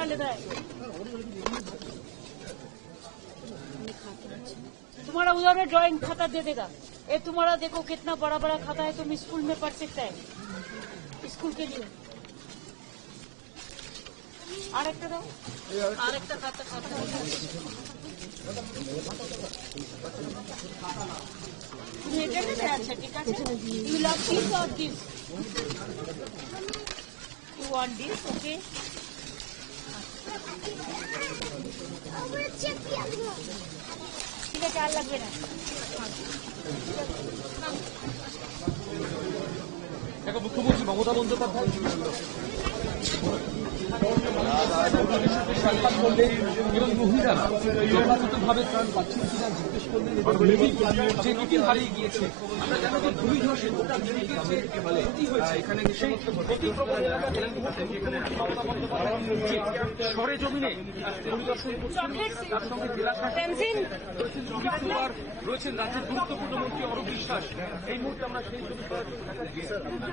उठा लेता है। तुम्हारा उधर में ड्राइंग खाता दे देगा। ये तुम्हारा देखो कितना बड़ा बड़ा खाता है, तुम स्कूल में पढ़ सकता है, स्कूल के लिए। আরেকটা দাও, আরেকটা খাতা খাতা। এটা নেবে? আচ্ছা ঠিক আছে। You love this or this? You want this? Okay. ঠিক আছে, আর লাগবে না। মুখ্যমন্ত্রী মমতা বন্দ্যোপাধ্যায় সাক্ষাৎ করলেন এবং মহিলারা যথাযথভাবে ত্রাণ পাচ্ছেন কিনা জিজ্ঞেস করলেন এবং যে মিটিং হারিয়ে গিয়েছে। আমরা জানি যে ভূমিধসে গোটা মিটিংয়ের যে ক্ষতি হয়েছে এখানে সেই ক্ষতিপ্রবণ এলাকা সরে জমিনে পরিদর্শন করছেন। তার সঙ্গে জেলা শাসক রয়েছেন রাজ্যের গুরুত্বপূর্ণ মন্ত্রী অরূপ বিশ্বাস। এই মুহূর্তে আমরা সেই